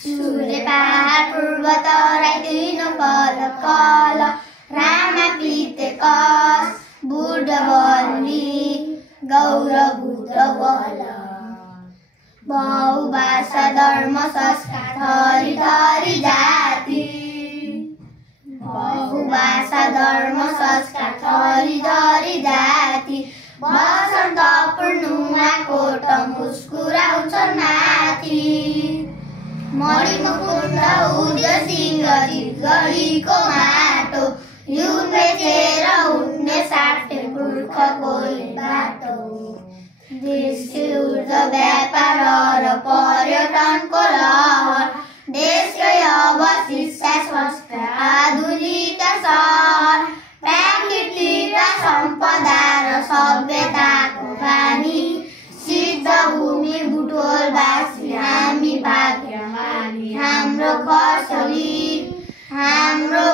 सूर्य पहाड पूर्व तराई तीनो पल कल रामा पिते कस बुढ बन्दी गौरव बुद्ध बल बहुभाषा धर्म संस्कार थरी थरी जाति बहुभाषा धर्म संस्कार थरी थरी जाति बसन्त पूर्णिमाकोट मुस्कुराउँछन् माथि मणिमुकुन्द उदय सिंह गढीको माटो हिउँ बेचेर उठ्ने साट्टे पुर्खको बाटो देशकै ऊर्जा व्यापार र पर्यटनको लहर देशकै अब शिक्षा स्वास्थ्य आधुनिक सहर प्राकृतिक सम्पदा र सभ्यताको बानी सिद्ध भूमि बुटोलवासी हामी भाग्यमानी हाम्रो कसली हाम्रो